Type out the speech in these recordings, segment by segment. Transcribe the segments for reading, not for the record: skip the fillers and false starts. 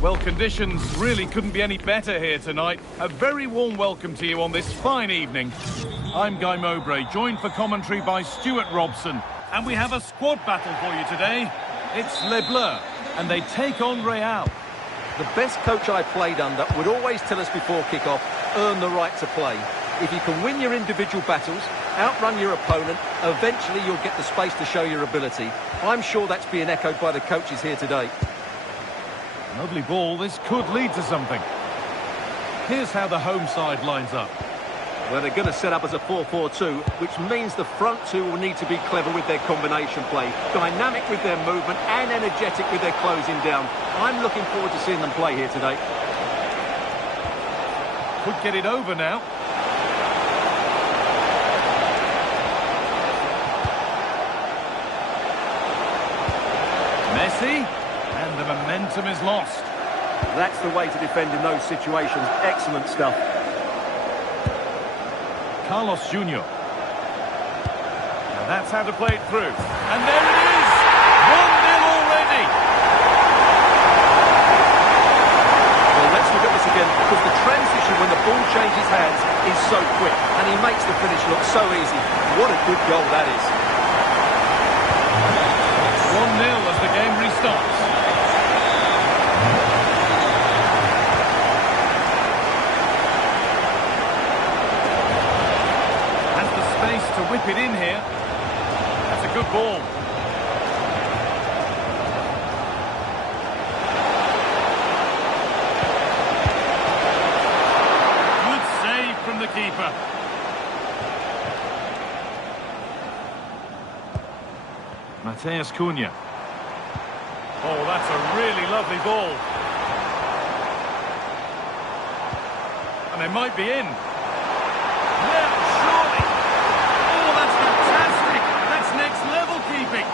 Well, conditions really couldn't be any better here tonight. A very warm welcome to you on this fine evening. I'm Guy Mowbray, joined for commentary by Stuart Robson. And we have a squad battle for you today. It's Les Bleus, and they take on Real. The best coach I played under would always tell us before kick-off, earn the right to play. If you can win your individual battles, outrun your opponent, eventually you'll get the space to show your ability. I'm sure that's being echoed by the coaches here today. Lovely ball, this could lead to something. Here's how the home side lines up. Well, they're going to set up as a 4-4-2, which means the front two will need to be clever with their combination play, dynamic with their movement and energetic with their closing down. I'm looking forward to seeing them play here today. Could get it over now. Messi, and the momentum is lost. That's the way to defend in those situations. Excellent stuff. Carlos Jr. And that's how to play it through. And there it is! 1-0 already! Well, let's look at this again, because the transition when the ball changes hands is so quick, and he makes the finish look so easy. What a good goal that is. 1-0 as the game restarts. Has the space to whip it in here. That's a good ball. Good save from the keeper. Mateus Cunha. Oh, that's a really lovely ball. And they might be in. Yeah, surely. Oh, that's fantastic. That's next level keeping.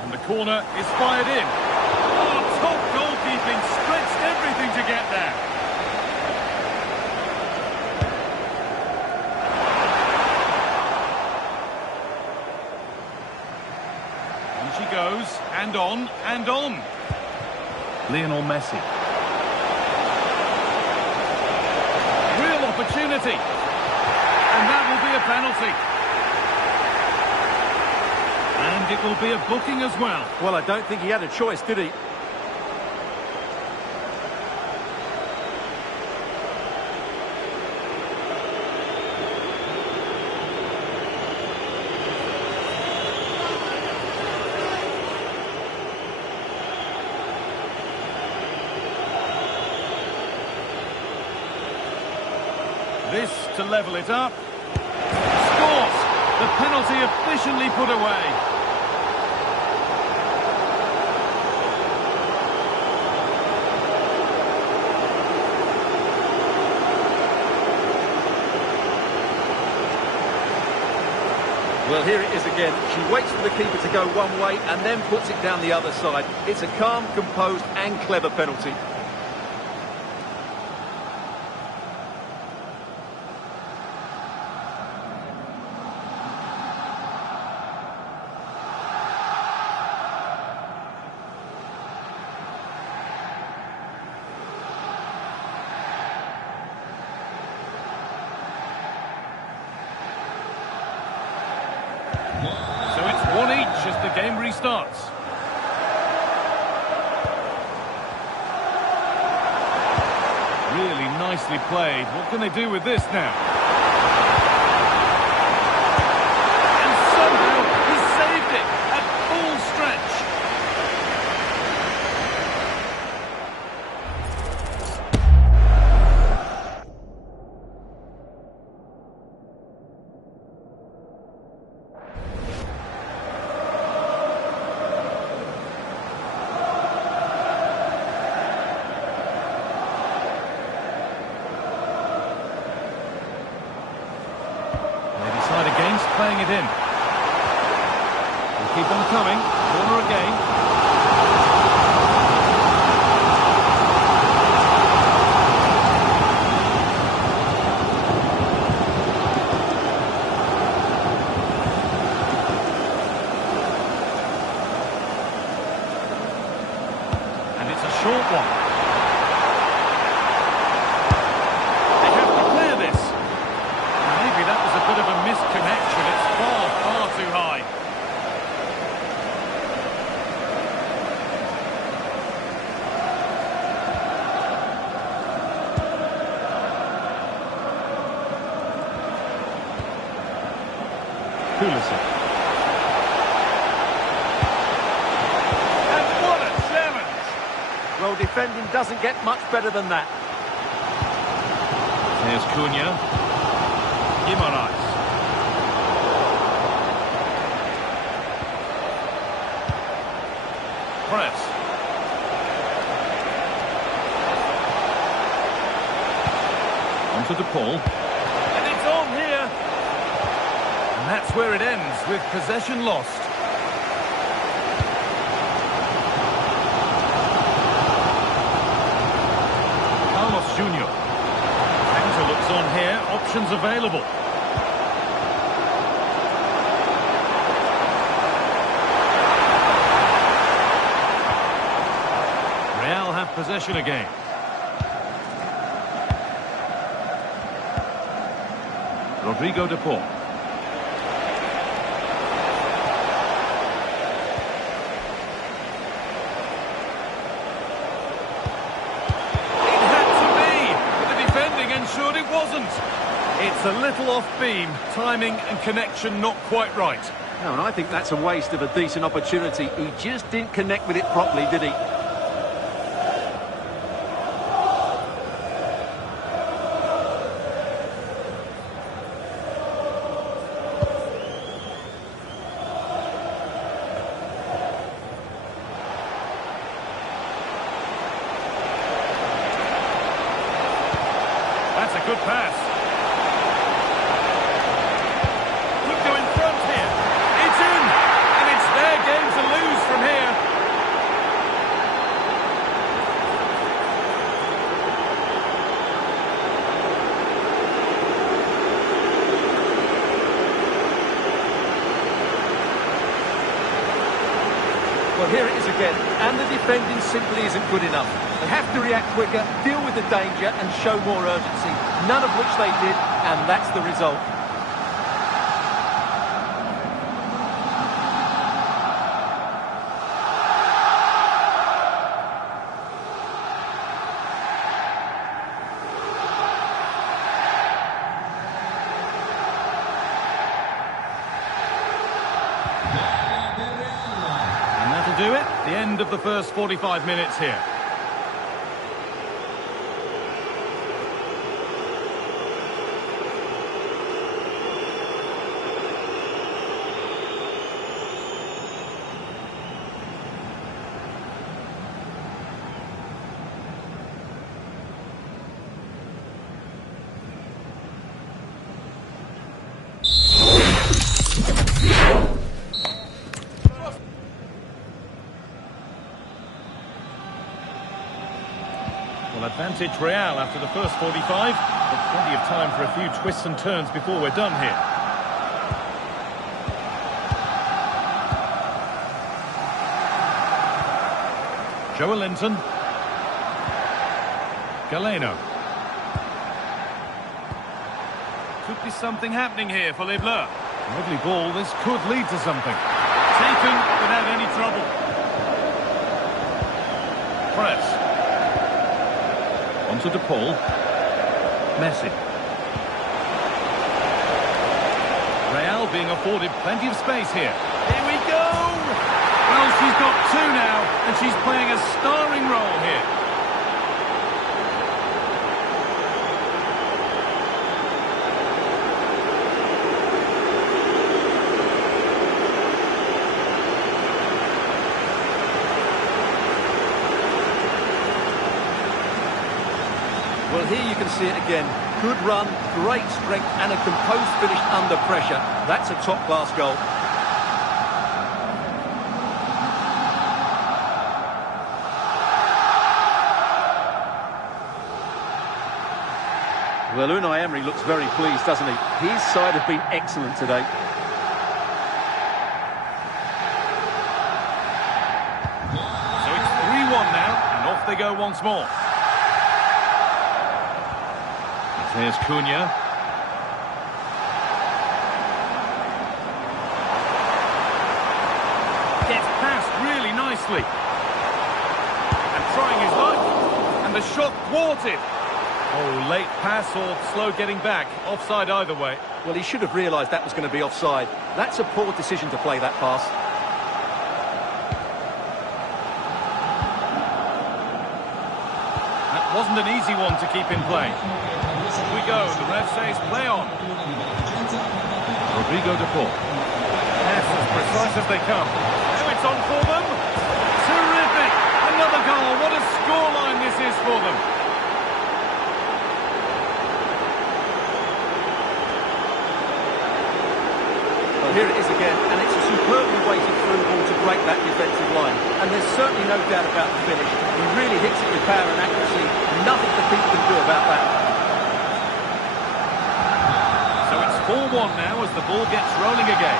And the corner is fired in. Oh, top goalkeeping. Stretched everything to get there. She goes, and on, and on. Lionel Messi. Real opportunity. And that will be a penalty. And it will be a booking as well. Well, I don't think he had a choice, did he? This to level it up. Scores! The penalty efficiently put away. Well, here it is again. She waits for the keeper to go one way and then puts it down the other side. It's a calm, composed and clever penalty. So it's 1 each as the game restarts. Really nicely played. What can they do with this now? And somehow he saved it at full stretch. Against playing it in. We'll keep on coming. Corner again. short one. They have to clear this. Maybe that was a bit of a misconnection. It's far, far too high. Pulisic. And what a challenge! Well, defending doesn't get much better than that. Here's Cunha. Guimaraes. Press. On to DePaul. And it's on here. And that's where it ends, with possession lost. Carlos Junior. Counter looks on here, options available. Real have possession again. Rodrigo de Paul. Ensured it wasn't. It's a little off beam, timing and connection not quite right. No, and I think that's a waste of a decent opportunity. He just didn't connect with it properly, did he? That's a good pass. Could go in front here. It's in! And it's their game to lose from here. Well, here it is again, and the defending simply isn't good enough. They have to react quicker, deal with the danger, and show more urgency. None of which they did, and that's the result. And that'll do it. The end of the first 45 minutes here. Well, advantage Real after the first 45, but plenty of time for a few twists and turns before we're done here. Joelinton. Galeno. Could be something happening here for Les Bleus. Lovely ball, this could lead to something. Taken without any trouble. Press. On to De Paul. Messi. Real being afforded plenty of space here. Here we go! Well, she's got two now, and she's playing a starring role here. Well, here you can see it again. Good run, great strength, and a composed finish under pressure. That's a top-class goal. Well, Unai Emery looks very pleased, doesn't he? His side have been excellent today. So it's 3-1 now, and off off they go once more. There's Cunha. Gets past really nicely. And trying his luck. And the shot thwarted. Oh, late pass or slow getting back. Offside either way. Well, he should have realised that was going to be offside. That's a poor decision to play that pass. That wasn't an easy one to keep in play. Here we go. The ref says play on. Rodrigo de Paul. Yes, as precise as they come. Now it's on for them. Terrific. Another goal. What a scoreline this is for them. Here it is again, and it's a superbly weighted through ball to break that defensive line. And there's certainly no doubt about the finish. He really hits it with power and accuracy. Nothing the keeper can do about that. So it's 4-1 now as the ball gets rolling again.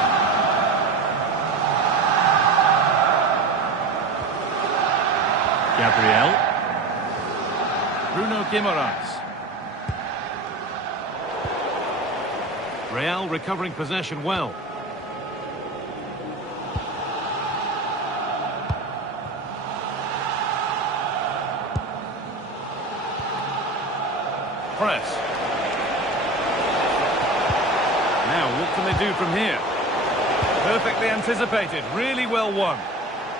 Gabriel. Bruno Guimaraes. Real recovering possession well. Press. Now, what can they do from here? Perfectly anticipated, really well won.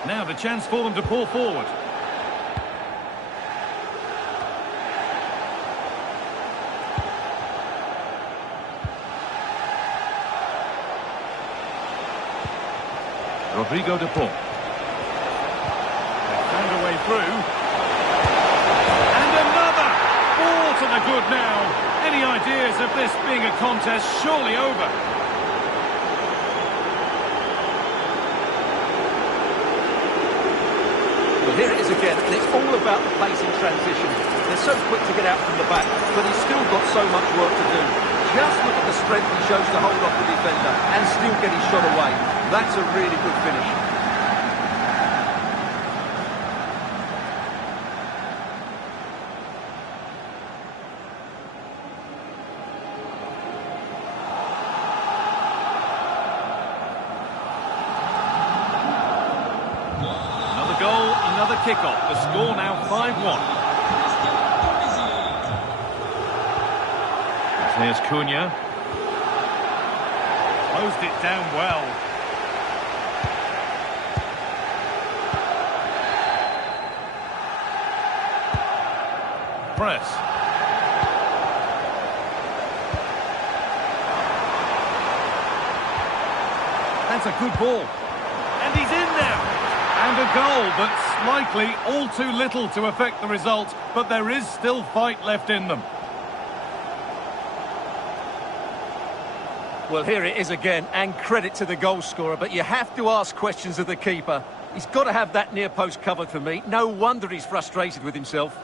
Now the chance for them to pull forward. Rodrigo de Paul. They found a way through. To the good now. Any ideas of this being a contest surely over? Well, here it is again, and it's all about the pace in transition. They're so quick to get out from the back, but he's still got so much work to do. Just look at the strength he shows to hold off the defender and still get his shot away. That's a really good finish. Another kick-off. The score now 5-1. There's Cunha. Closed it down well. Press. That's a good ball. And he's in now. And a goal, but slightly all too little to affect the result, but there is still fight left in them. Well, here it is again, and credit to the goal scorer, but you have to ask questions of the keeper. He's got to have that near post covered for me. No wonder he's frustrated with himself.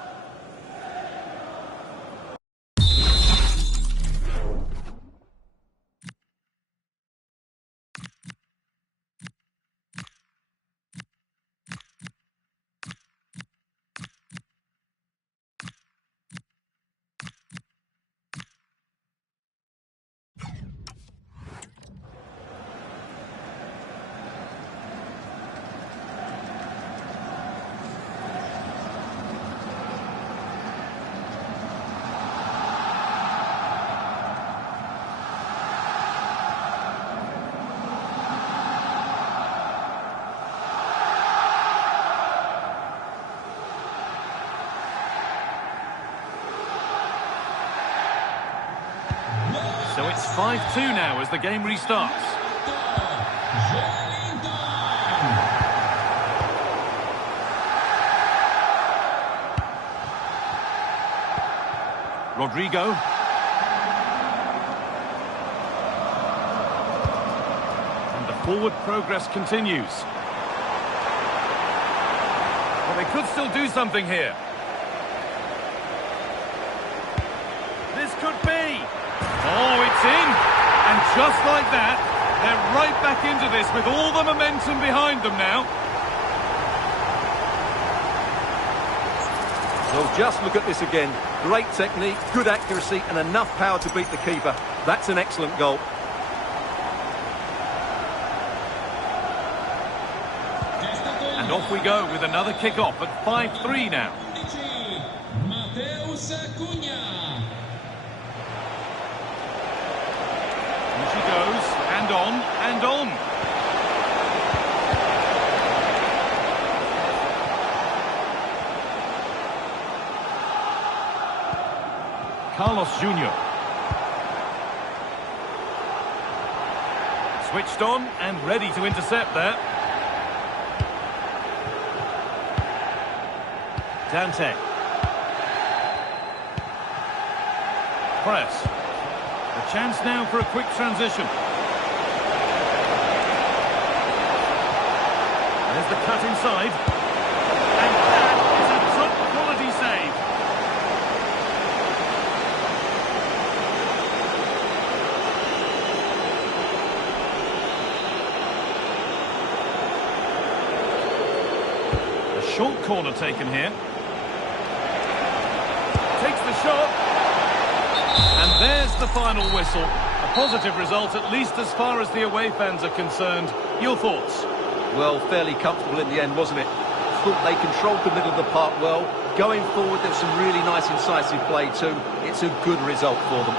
So it's 5-2 now as the game restarts. Rodrigo. And the forward progress continues. Well, they could still do something here. This could be. Oh, it's in. And just like that, they're right back into this with all the momentum behind them now. Well, just look at this again. Great technique, good accuracy, and enough power to beat the keeper. That's an excellent goal. And off we go with another kick-off at 5-3 now. And she goes, and on, and on. Carlos Jr. Switched on and ready to intercept there. Dante. Press. A chance now for a quick transition. There's the cut inside. And that is a top-quality save. A short corner taken here. Takes the shot. And there's the final whistle. A positive result, at least as far as the away fans are concerned. Your thoughts? Well, fairly comfortable in the end, wasn't it? Thought they controlled the middle of the park well. Going forward, there was some really nice incisive play too. It's a good result for them.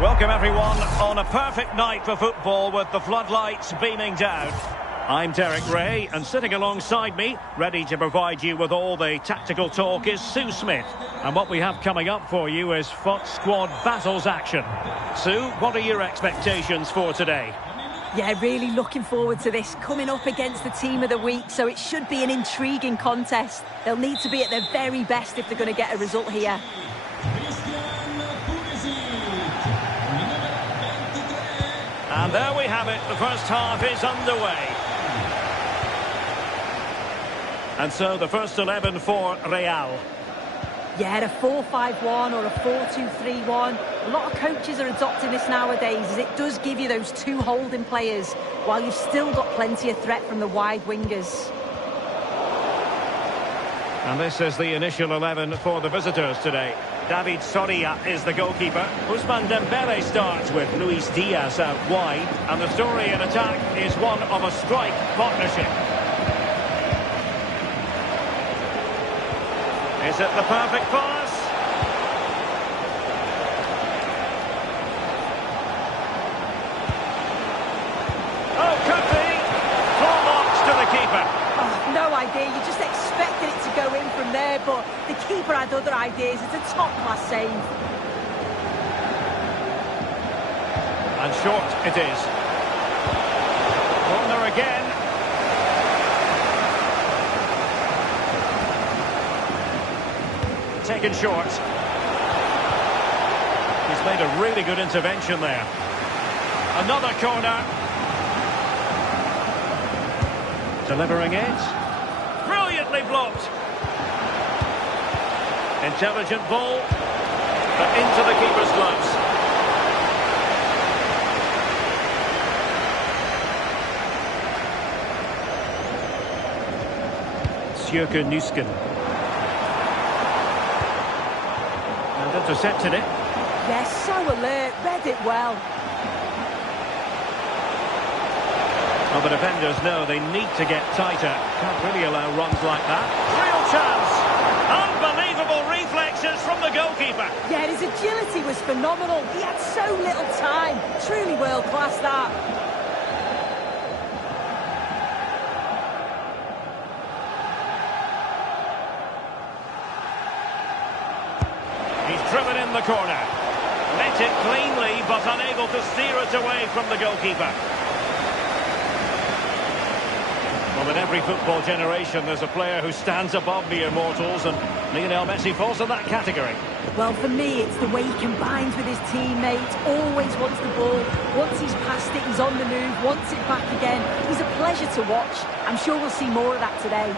Welcome everyone on a perfect night for football with the floodlights beaming down. I'm Derek Ray, and sitting alongside me, ready to provide you with all the tactical talk, is Sue Smith. And what we have coming up for you is Fox Squad Battles action. Sue, what are your expectations for today? Yeah, really looking forward to this, coming up against the team of the week, so it should be an intriguing contest. They'll need to be at their very best if they're going to get a result here. And there we have it, the first half is underway. And so the first 11 for Real. Yeah, a 4-5-1 or a 4-2-3-1. A lot of coaches are adopting this nowadays, as it does give you those two holding players, while you've still got plenty of threat from the wide wingers. And this is the initial 11 for the visitors today. David Soria is the goalkeeper. Ousmane Dembele starts with Luis Diaz out wide. And the story in attack is one of a strike partnership. Is it the perfect pass? Oh, could be. Full marks to the keeper. Oh, no idea. You just expected it to go in from there, but the keeper had other ideas. It's a top-class save. And short it is. Corner again. Taken short. He's made a really good intervention there. Another corner. Delivering it. Brilliantly blocked. Intelligent ball. But into the keeper's gloves. Sjurke Nusken. And intercepted it. Yes, so alert. Read it well. Well, the defenders know they need to get tighter. Can't really allow runs like that. Real chance. Unbelievable reflexes from the goalkeeper. Yeah, his agility was phenomenal. He had so little time. Truly world-class, that. He's driven in the corner. Met it cleanly, but unable to steer it away from the goalkeeper. Well, in every football generation, there's a player who stands above the immortals, and Lionel Messi falls in that category. Well, for me, it's the way he combines with his teammates, always wants the ball. Once he's passed it, he's on the move, wants it back again. He's a pleasure to watch. I'm sure we'll see more of that today.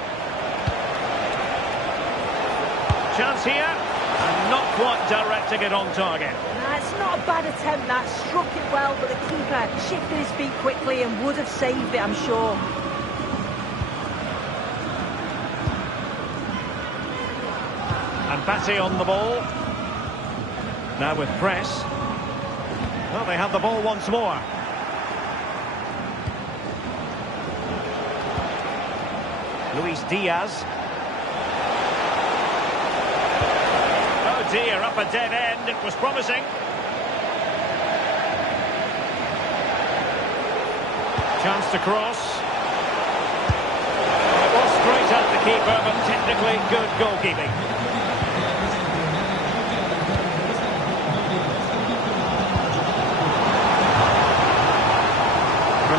Chance here, and not quite directing it on target. Nah, it's not a bad attempt, that. Struck it well, but the keeper shifted his feet quickly and would have saved it, I'm sure. And Batty on the ball. Now with press. Well, they have the ball once more. Luis Diaz. Oh dear, up a dead end. It was promising. Chance to cross. It was straight at the keeper, but technically good goalkeeping.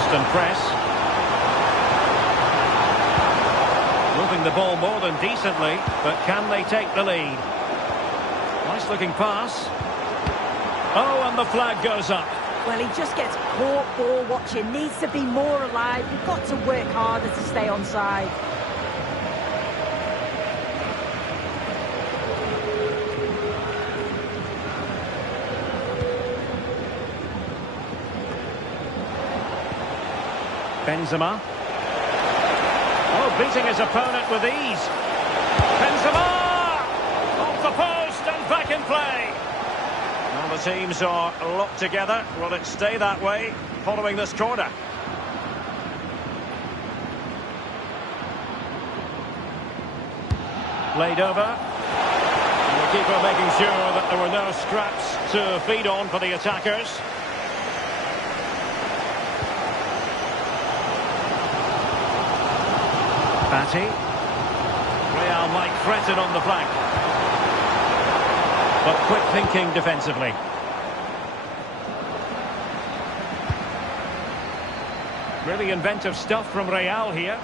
And press. Moving the ball more than decently, but can they take the lead? Nice looking pass. Oh, and the flag goes up. Well, he just gets caught ball watching. Needs to be more alive. You've got to work harder to stay onside. Benzema. Oh, beating his opponent with ease. Benzema! Off the post and back in play. Well, the teams are locked together. Will it stay that way following this corner? Laid over. And the keeper making sure that there were no scraps to feed on for the attackers. Batty. Real might threaten on the flank. But quick thinking defensively. Really inventive stuff from Real here.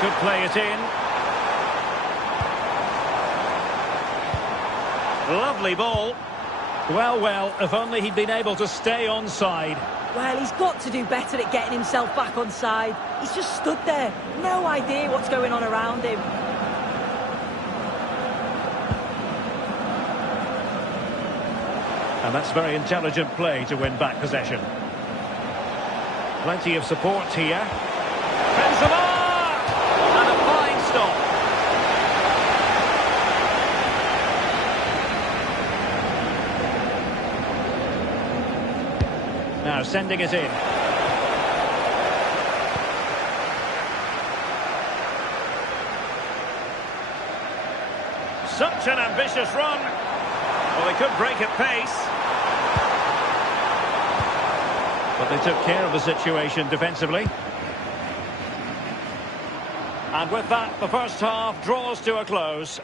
Could play it in. Lovely ball. Well, if only he'd been able to stay onside. Well, he's got to do better at getting himself back on side. He's just stood there. No idea what's going on around him. And that's very intelligent play to win back possession. Plenty of support here. Benzema! And a fine stop. Now sending it in. Such an ambitious run. Well, they could break at pace. But they took care of the situation defensively. And with that, the first half draws to a close.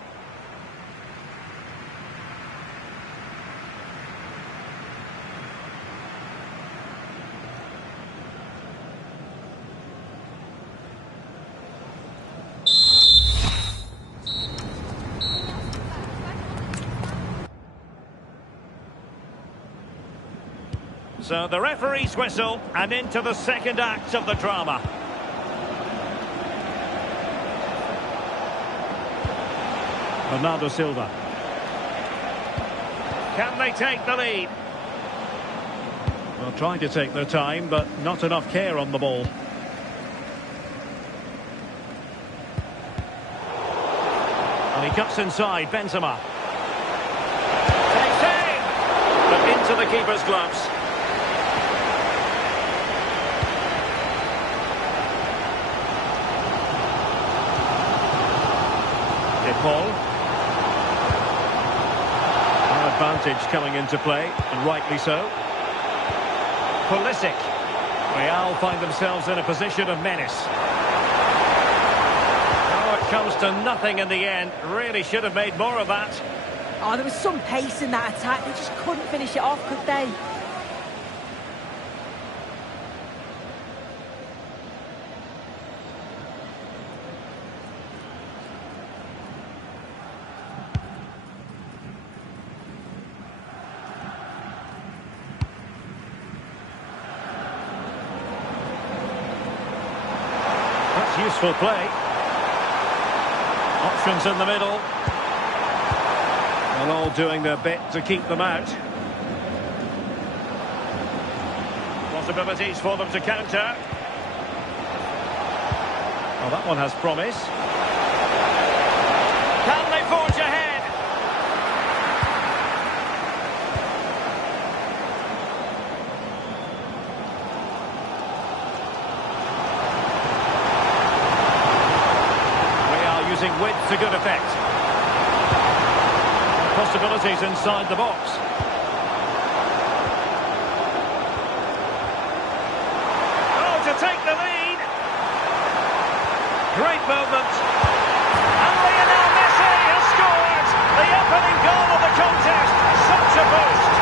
So the referee's whistle, and into the second act of the drama. Bernardo Silva. Can they take the lead? Well, trying to take their time, but not enough care on the ball. And he cuts inside, Benzema. Takes aim! But into the keeper's gloves. Paul. An advantage coming into play, and rightly so. Pulisic. Real find themselves in a position of menace. Oh, it comes to nothing in the end. Really should have made more of that. Oh, there was some pace in that attack. They just couldn't finish it off, could they? Useful play. Options in the middle. And all doing their bit to keep them out. Possibilities for them to counter. Well, that one has promise. Can they forge ahead? Width to good effect. Possibilities inside the box. Oh, to take the lead. Great movement. And Lionel Messi has scored. The opening goal of the contest. Such a boost.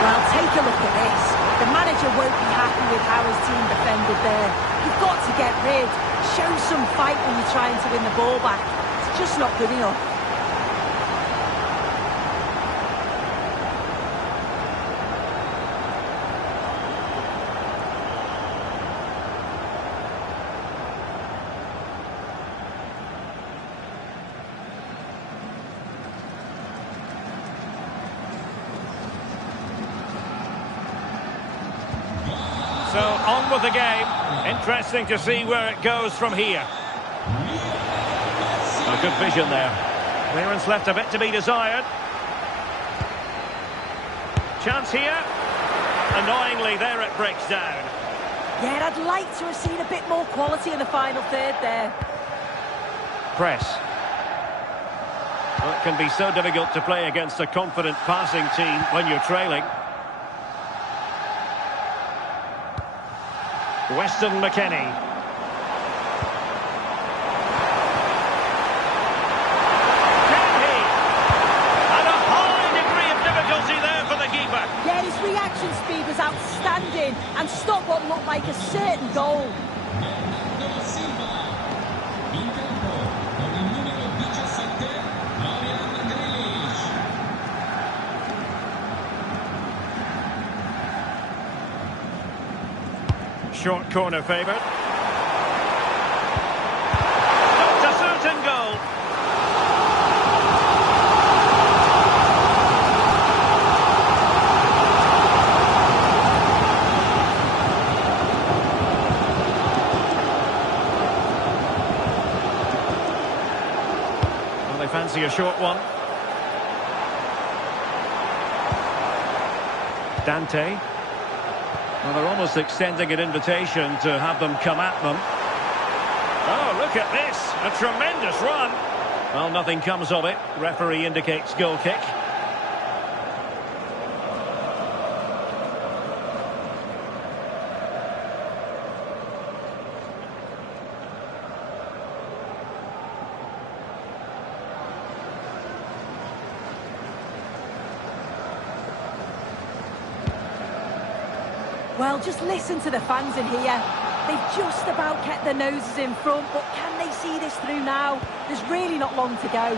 Well, take a look at this. The manager won't be happy with how his team defended there. You've got to get rid. Show some fight when you're trying to win the ball back. It's just not good enough. So, on with the game. Interesting to see where it goes from here. A good vision there. Clearance left a bit to be desired. Chance here. Annoyingly, there it breaks down. Yeah, I'd like to have seen a bit more quality in the final third there. Press. Well, it can be so difficult to play against a confident passing team when you're trailing. Weston McKennie. Can he? And a high degree of difficulty there for the keeper. Yeah, his reaction speed was outstanding and stopped what looked like a certain goal. Short corner favoured. Dr. Suit goal. Well, they fancy a short one. Well, they're almost extending an invitation to have them come at them. Oh, look at this. A tremendous run. Well, nothing comes of it. Referee indicates goal kick. Well, just listen to the fans in here. They've just about kept their noses in front, but can they see this through now? There's really not long to go.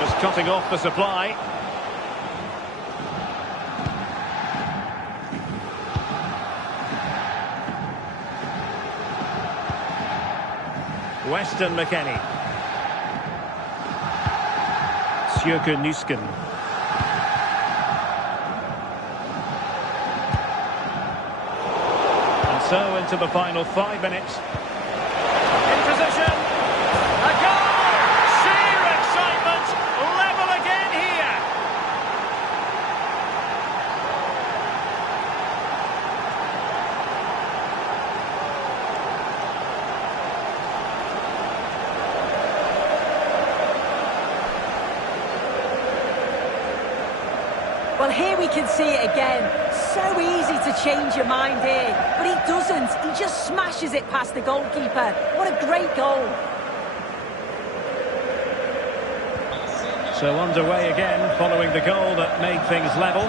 Just cutting off the supply. Weston McKennie. Sjöke Nusken. So into the final 5 minutes. In position. A goal! Sheer excitement. Level again here. Well, here we can see it again. So easy to change your mind here, but he doesn't. He just smashes it past the goalkeeper. What a great goal. So underway again, following the goal that made things level.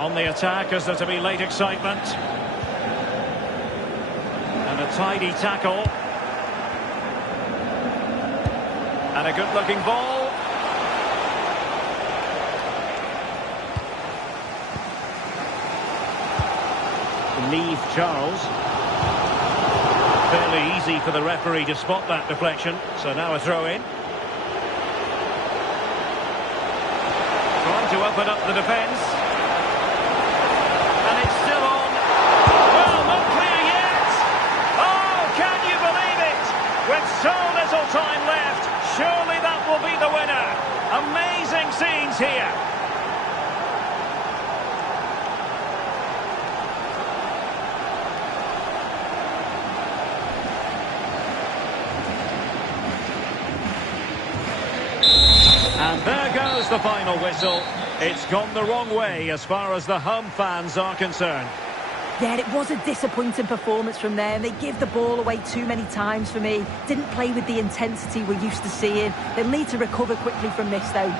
On the attack, as there to be late excitement. And a tidy tackle. And a good-looking ball. Leave Charles. Fairly easy for the referee to spot that deflection. So now a throw in. Trying to open up the defence. And it's still on. Well, not clear yet. Oh, can you believe it? With so little time left, surely that will be the winner. Amazing scenes here. And there goes the final whistle. It's gone the wrong way as far as the home fans are concerned. Yeah, it was a disappointing performance from them. They give the ball away too many times for me. Didn't play with the intensity we're used to seeing. They'll need to recover quickly from this, though.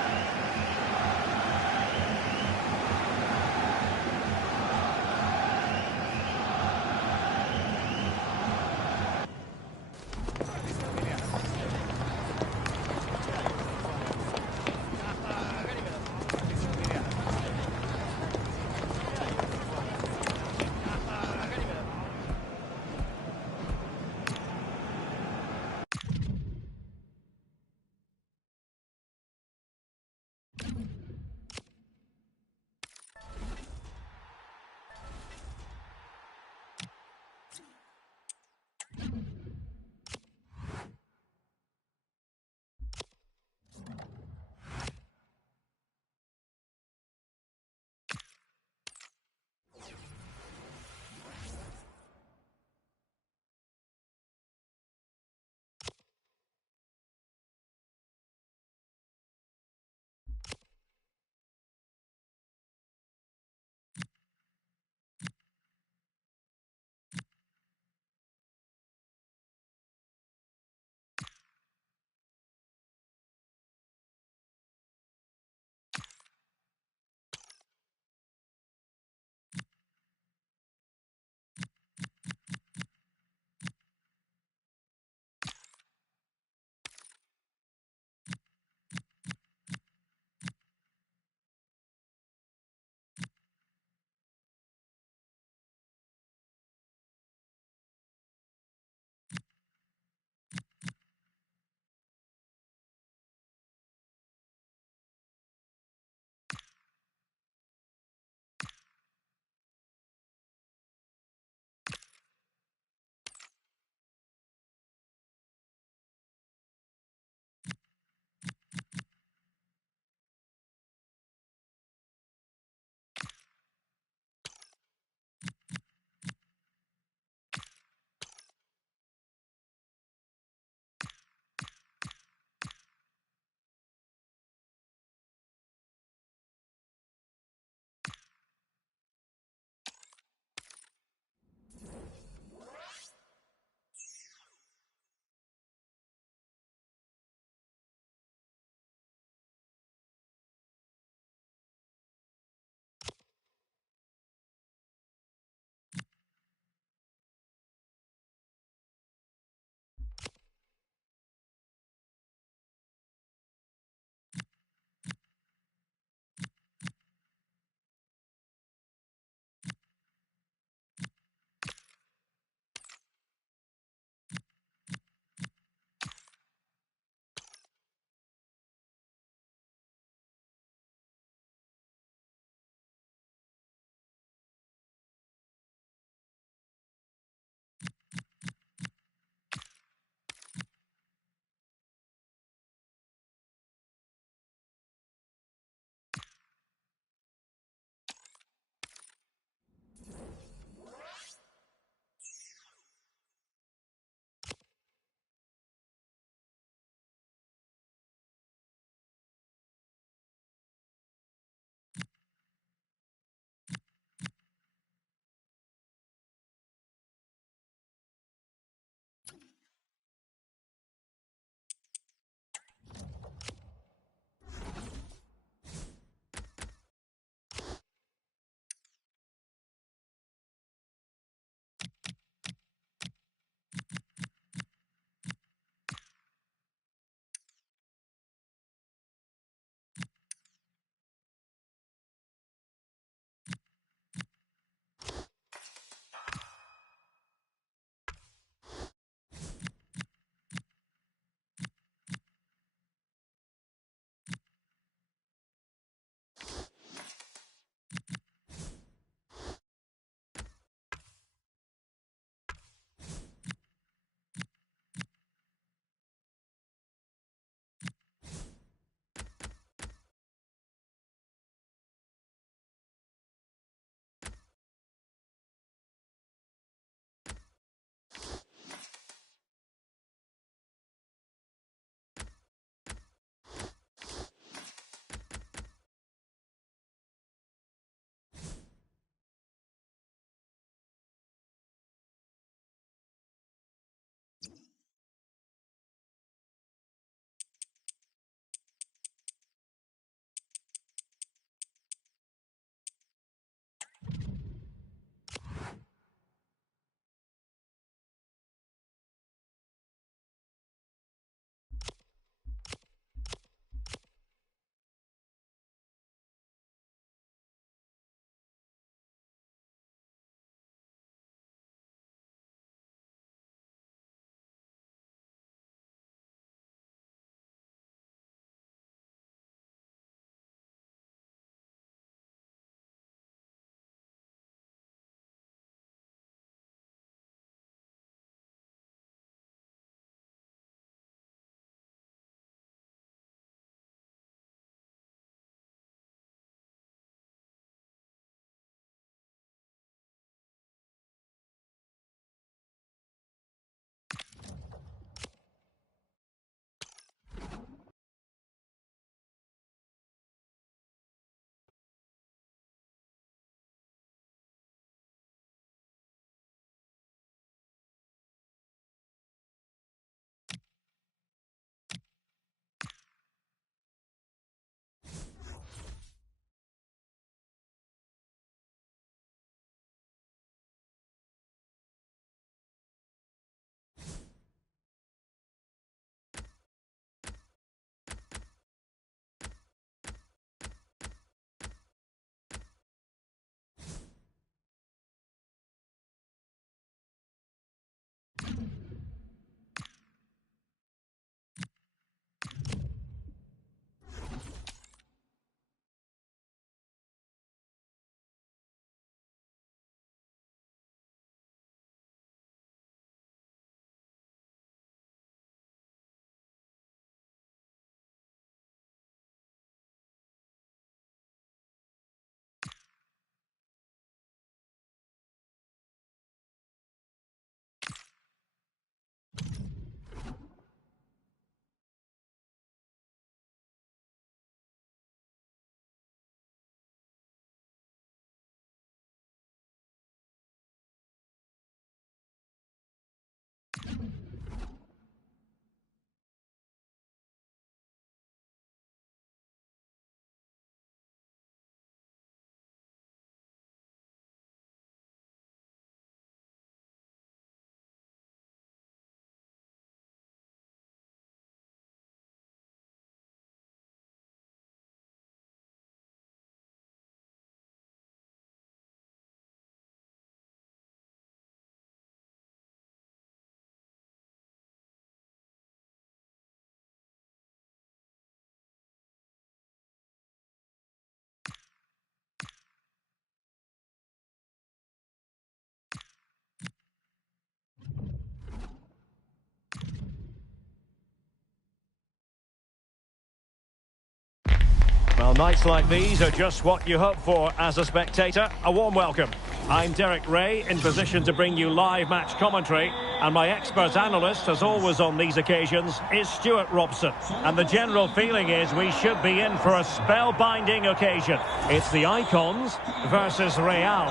Well, nights like these are just what you hope for as a spectator. A warm welcome. I'm Derek Ray, in position to bring you live match commentary, and my expert analyst, as always on these occasions, is Stuart Robson. And the general feeling is we should be in for a spellbinding occasion. It's the Icons versus Real.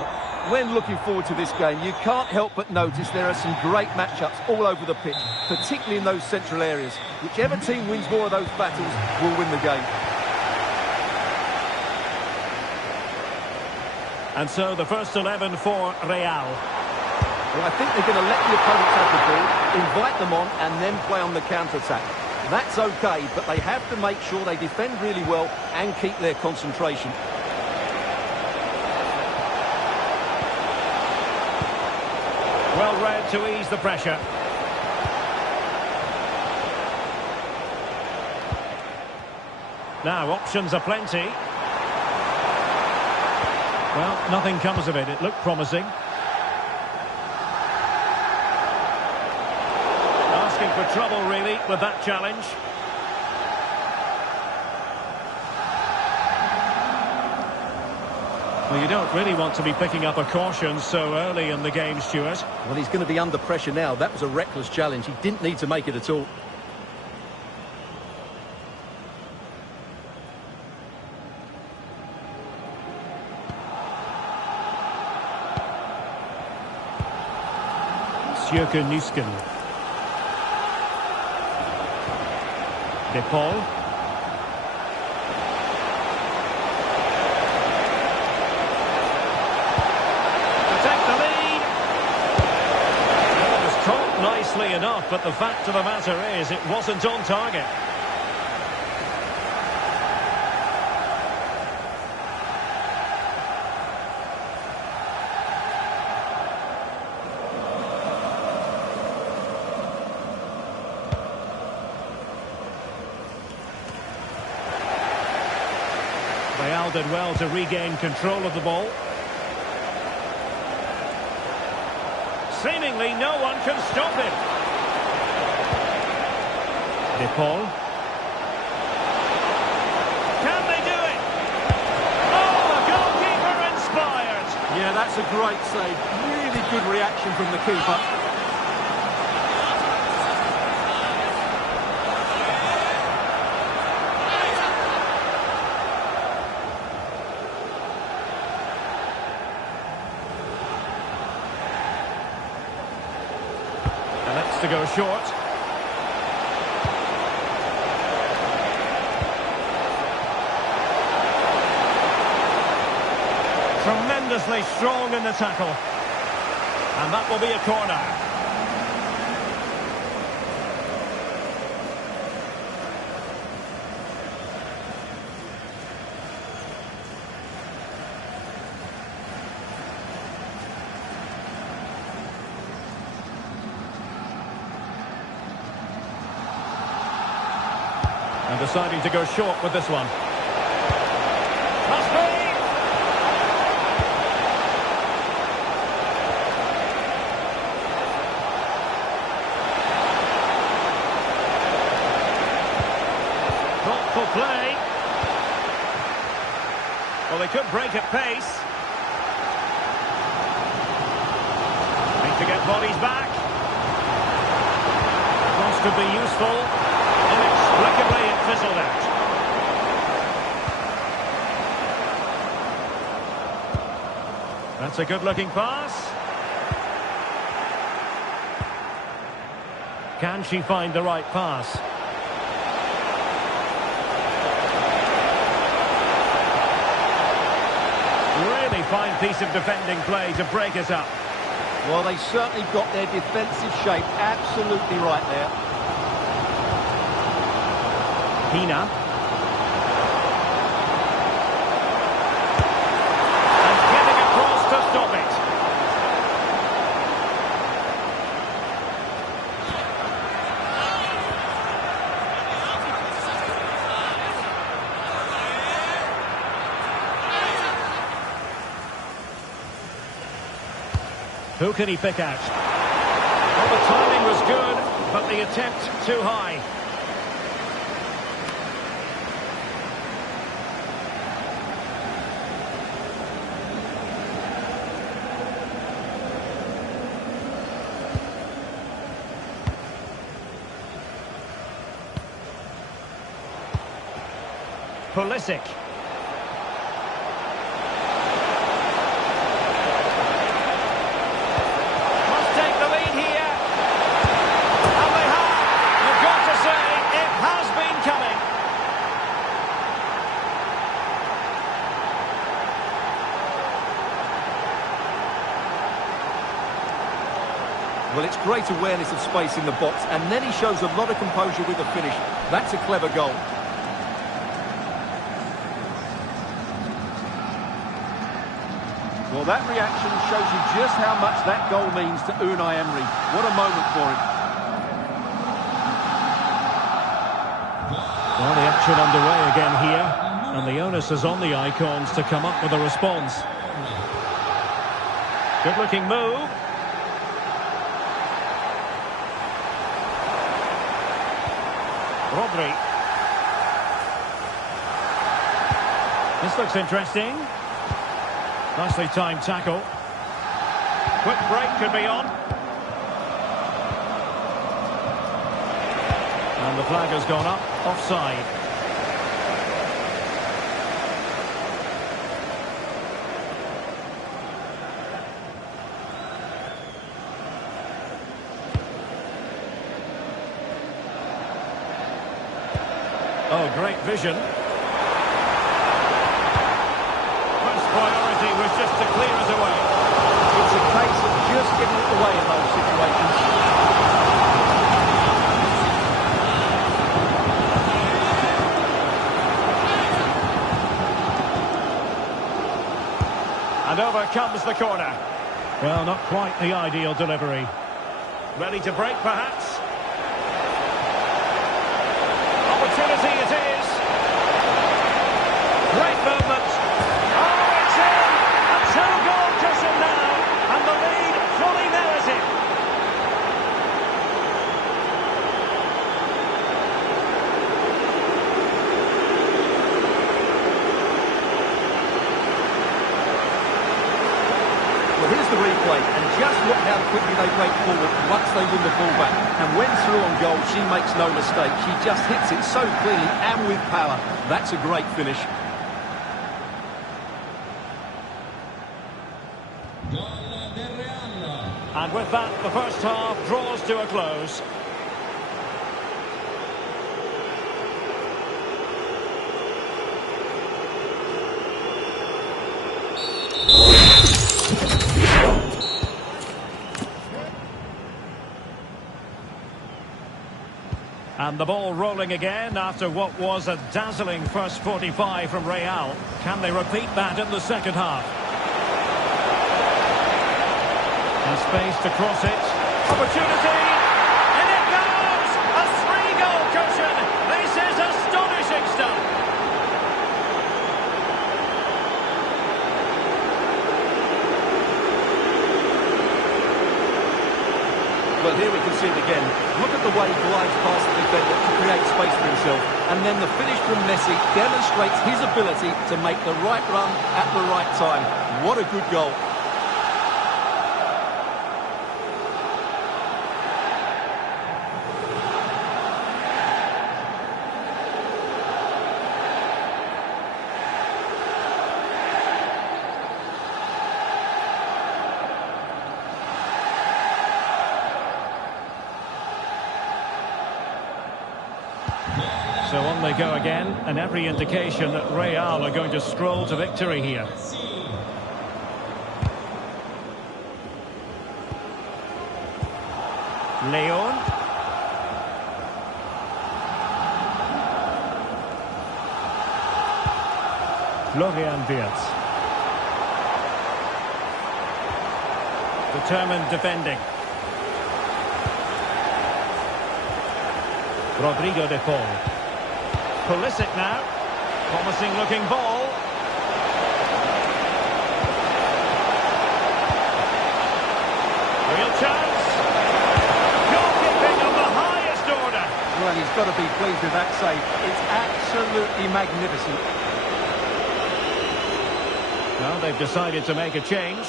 When looking forward to this game, you can't help but notice there are some great matchups all over the pitch, particularly in those central areas. Whichever team wins more of those battles will win the game. And so the first 11 for Real. Well, I think they're going to let the opponent have the ball, invite them on, and then play on the counter-attack. That's okay, but they have to make sure they defend really well and keep their concentration. Well read to ease the pressure. Now, options are plenty. Well, nothing comes of it. It looked promising. Asking for trouble, really, with that challenge. Well, you don't really want to be picking up a caution so early in the game, Stuart. Well, he's going to be under pressure now. That was a reckless challenge. He didn't need to make it at all. Nusken. De Paul. Protect the lead. It was caught nicely enough, but the fact of the matter is it wasn't on target. Real did well to regain control of the ball. Seemingly no one can stop him. De Paul. Can they do it? Oh, the goalkeeper inspired. Yeah, that's a great save. Really good reaction from the keeper. To go short. Tremendously strong in the tackle. And that will be a corner. And deciding to go short with this one. Must be! Thoughtful play. Well, they could break at pace. Need to get bodies back. Cross could be useful. Inexplicably, it fizzled out. That's a good-looking pass. Can she find the right pass? Really fine piece of defending play to break it up. Well, they certainly got their defensive shape absolutely right there. Hina. And getting across to stop it. Who can he pick out? Well, the timing was good, but the attempt too high. Pulisic. Must take the lead here. And they have. You've got to say, it has been coming. Well, it's great awareness of space in the box, and then he shows a lot of composure with the finish. That's a clever goal. Well, that reaction shows you just how much that goal means to Unai Emery. What a moment for him. Well, the action underway again here, and the onus is on the icons to come up with a response. Good-looking move. Rodri. This looks interesting. Nicely timed tackle. Quick break could be on. And the flag has gone up. Offside. Oh, great vision. First priority was just to clear it away. It's a case of just getting it away in those situations. And over comes the corner. Well, not quite the ideal delivery. Ready to break, perhaps? Opportunity it is. Great movement. Oh, it's in! A two-goal cushion now, and the lead fully merited. Well, here's the replay, and just look how quickly they break forward once they win the ball back. And when through on goal, she makes no mistake. She just hits it so cleanly and with power. That's a great finish. And with that, the first half draws to a close. And the ball rolling again after what was a dazzling first 45 from Real. Can they repeat that in the second half? And space to cross it. Opportunity! And it goes! A three-goal cushion! This is astonishing stuff! Well, here we can see it again. Look at the way he glides past the defender to create space for himself. And then the finish from Messi demonstrates his ability to make the right run at the right time. What a good goal. So on they go again, and every indication that Real are going to stroll to victory here. Leon. Florian Wirtz. Determined defending. Rodrigo de Paul. Pulisic now. Promising looking ball. Real chance. Goalkeeping of the highest order. Well, he's got to be pleased with that save. It's absolutely magnificent. Well, they've decided to make a change.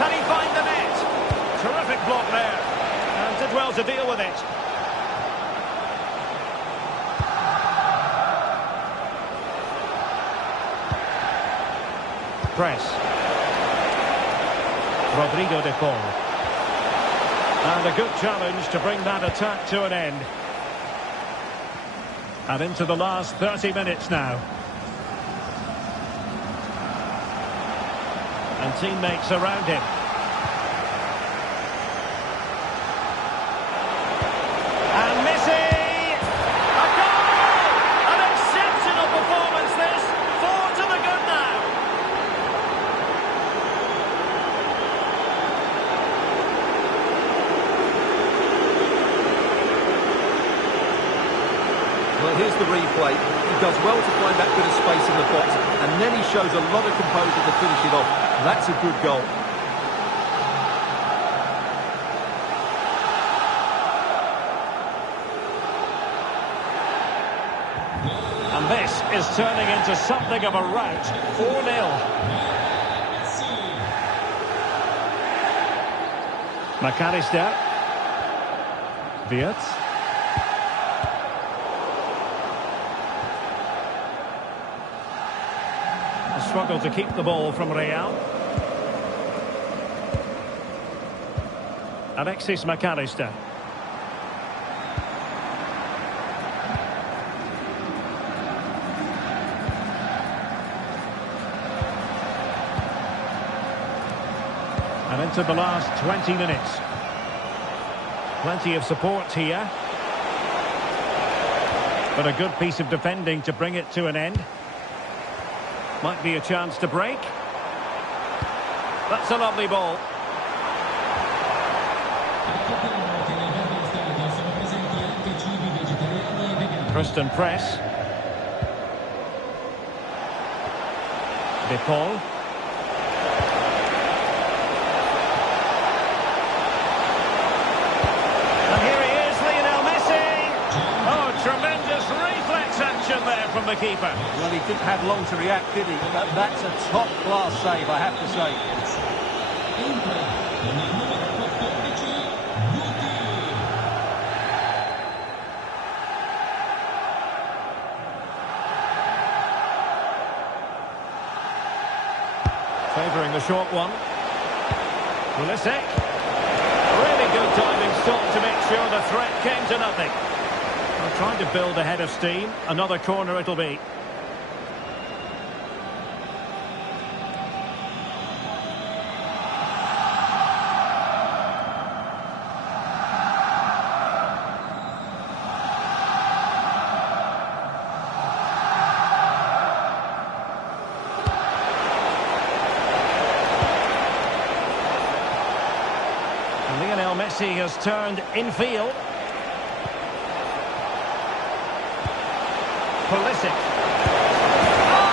Can he find the net? Terrific block there. well to deal with it. Press. Rodrigo de Paul. And a good challenge to bring that attack to an end. And into the last 30 minutes now. And teammates around him. And Messi! A goal! An exceptional performance this. 4 to the good now. Well, here's the replay. He does well to find that bit of space in the box, and then he shows a lot of composure to finish it off. That's a good goal. And this is turning into something of a rout. 4-0. McAllister. Wirtz. Struggle to keep the ball from Real. Alexis McAllister. And into the last 20 minutes. Plenty of support here. But a good piece of defending to bring it to an end. Might be a chance to break. That's a lovely ball. Preston press. De Paul. And here he is, Lionel Messi. Oh, tremendous reflex action there from the keeper. Well, he didn't have long to react, did he? But that's a top-class save, I have to say. Favouring the short one. Pulisic. Really good diving stop to make sure the threat came to nothing. Well, trying to build a head of steam. Another corner it'll be. Lionel Messi has turned infield. Pulisic. Oh!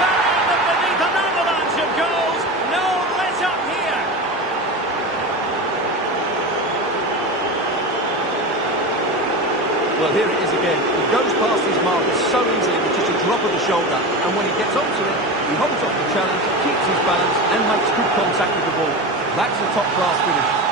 Buried them beneath an avalanche of goals. No let up here. Well, here it is again. He goes past his marker so easily with just a drop of the shoulder. And when he gets onto it, he holds off the challenge, keeps his balance and makes good contact with the ball. That's a top-class finish.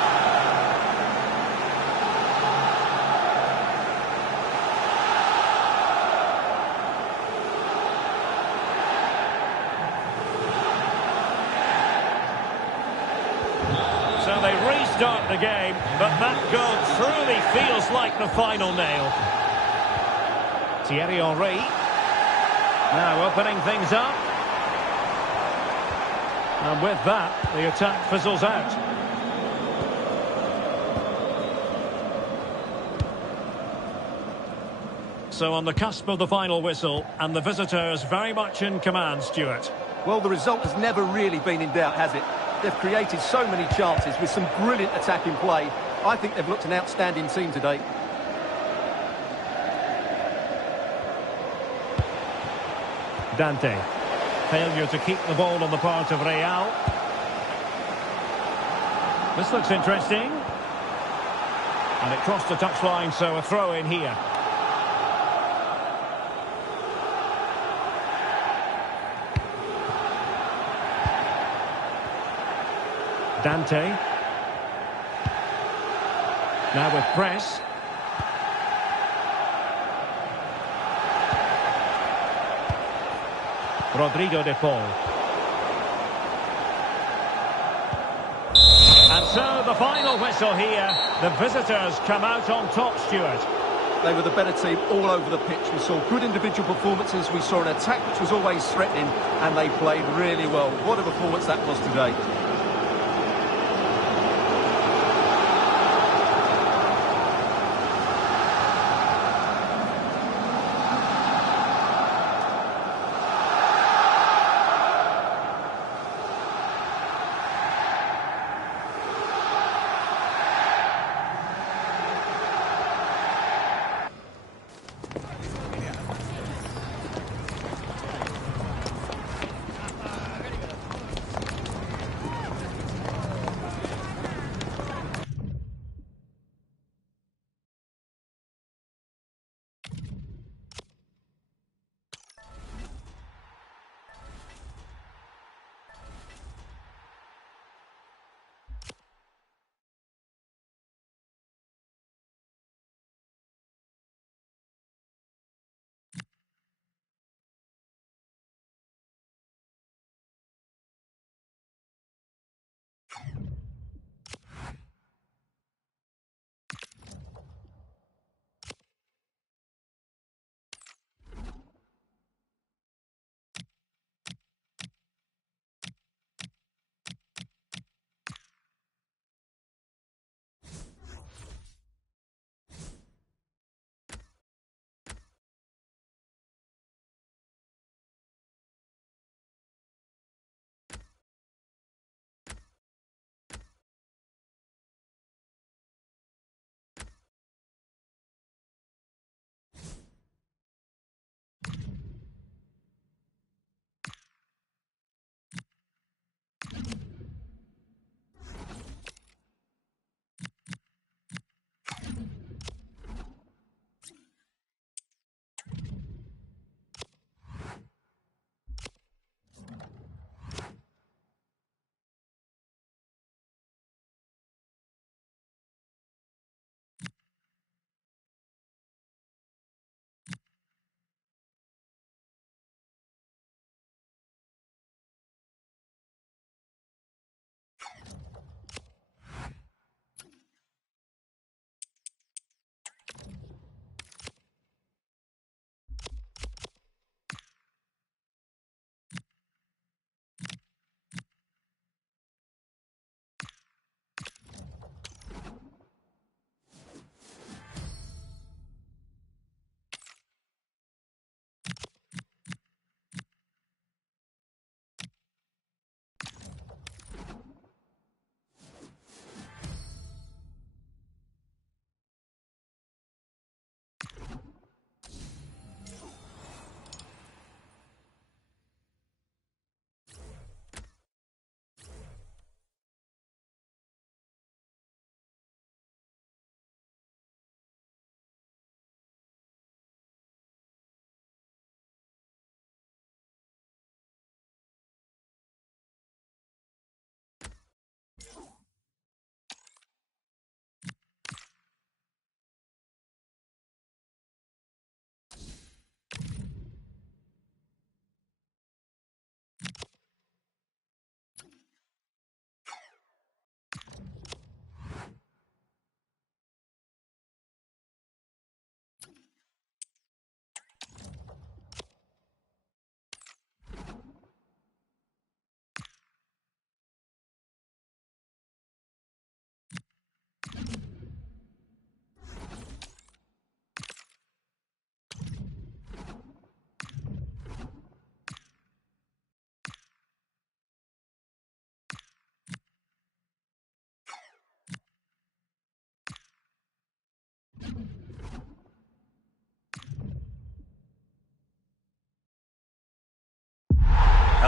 So they restart the game, but that goal truly feels like the final nail. Thierry Henry. Now opening things up. And with that, the attack fizzles out. So on the cusp of the final whistle, and the visitors very much in command, Stuart. Well, the result has never really been in doubt, has it? They've created so many chances with some brilliant attacking play. I think they've looked an outstanding team today. Dante. Failure to keep the ball on the part of Real. This looks interesting. And it crossed the touchline, so a throw in here. Dante. Now with press. Rodrigo de Paul. And so the final whistle here. The visitors come out on top, Stuart. They were the better team all over the pitch. We saw good individual performances. We saw an attack which was always threatening, and they played really well. What a performance that was today.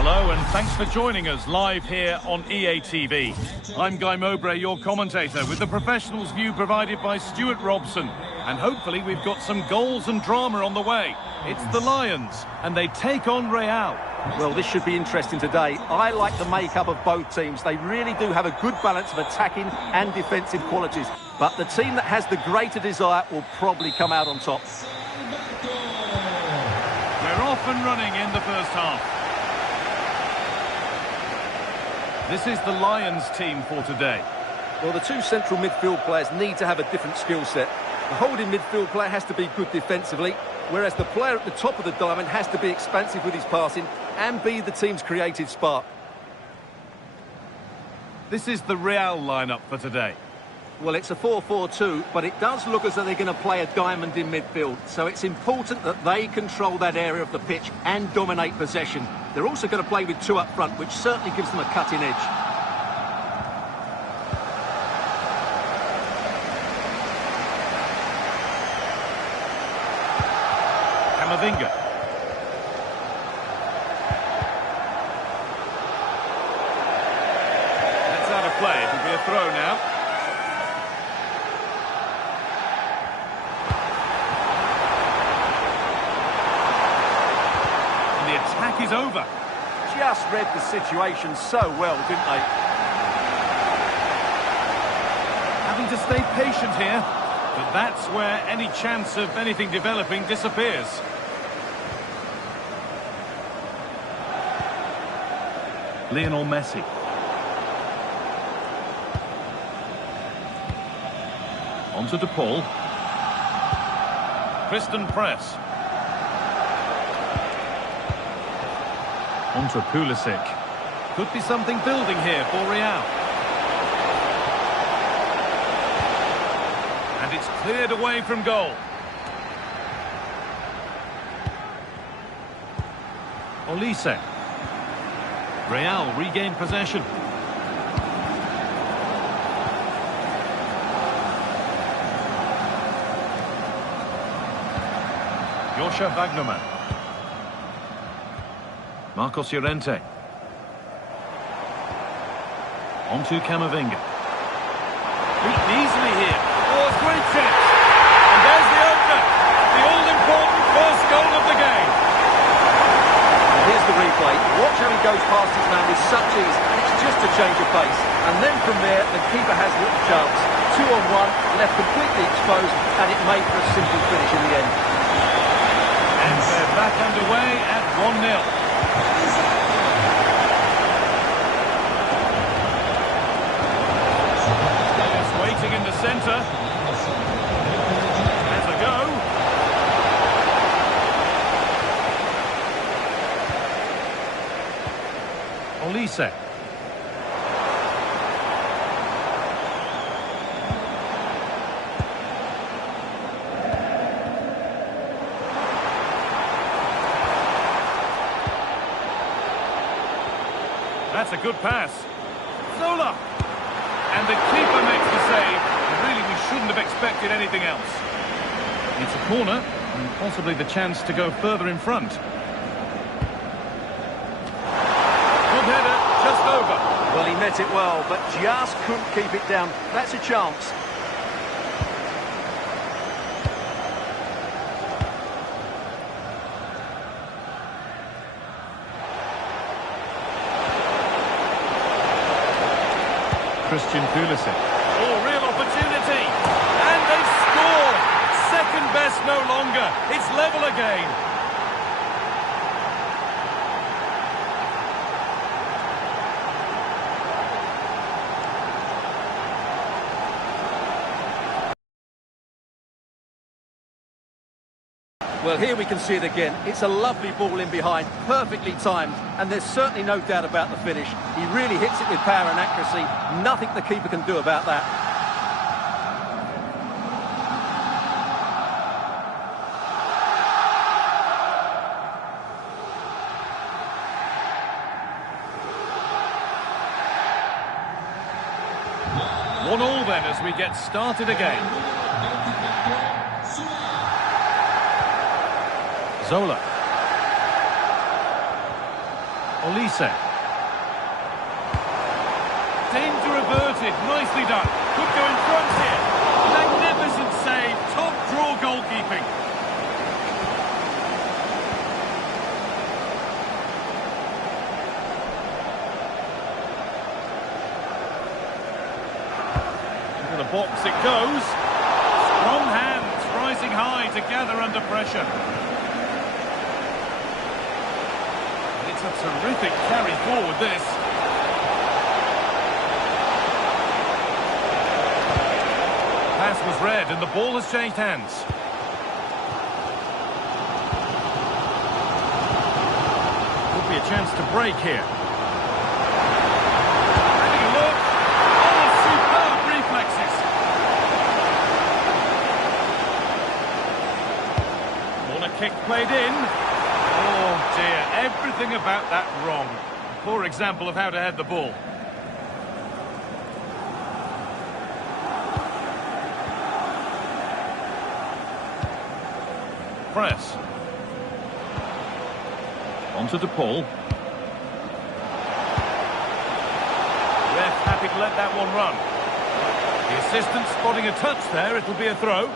Hello and thanks for joining us live here on EA TV. I'm Guy Mowbray, your commentator, with the professionals' view provided by Stuart Robson. And hopefully we've got some goals and drama on the way. It's the Lions, and they take on Real. Well, this should be interesting today. I like the makeup of both teams. They really do have a good balance of attacking and defensive qualities. But the team that has the greater desire will probably come out on top. We're off and running in the first half. This is the Lions team for today. Well, the two central midfield players need to have a different skill set. The holding midfield player has to be good defensively, whereas the player at the top of the diamond has to be expansive with his passing and be the team's creative spark. This is the Real lineup for today. Well, it's a 4-4-2, but it does look as though they're going to play a diamond in midfield. So it's important that they control that area of the pitch and dominate possession. They're also going to play with two up front, which certainly gives them a cutting edge. Camavinga. That's out of play. It'll be a throw now. And the attack is over. Just read the situation so well, didn't they? Having to stay patient here. But that's where any chance of anything developing disappears. Lionel Messi. On to De Paul. Kristen Press. On to Pulisic. Could be something building here for Real. And it's cleared away from goal. Olise. Real regain possession. Joshua Wagnerman. Marcos Llorente. On to Camavinga. Beaten easily here. Oh, a great chance. And there's the opener. The all-important first goal of the game. Here's the replay. Watch how he goes past his man with such ease, and it's just a change of pace. And then from there, the keeper has little chance. 2-on-1, left completely exposed, and it made for a simple finish in the end. And they're back underway at 1-0. It's waiting in the centre. Has a go. Olise. That's a good pass. Zola. And the keeper makes the save. Really, we shouldn't have expected anything else. It's a corner, and possibly the chance to go further in front. Good header, just over. Well, he met it well, but just couldn't keep it down. That's a chance. Christian Pulisic. Oh, real opportunity. And they score. Second best no longer. It's level again. Well, here we can see it again. It's a lovely ball in behind, perfectly timed, and there's certainly no doubt about the finish. He really hits it with power and accuracy. Nothing the keeper can do about that. One all then as we get started again. Zola. Olise. Danger averted. Nicely done. Could go in front here. Magnificent save. Top draw goalkeeping. box it goes. Strong hands rising high to gather under pressure. It's a terrific carry forward, this. Pass was read and the ball has changed hands. Could be a chance to break here. Having a look. Oh, superb reflexes. Corner kick played in. Oh dear, everything about that wrong. A poor example of how to head the ball. Press. Onto DePaul. Ref happy to let that one run. The assistant spotting a touch there, it'll be a throw.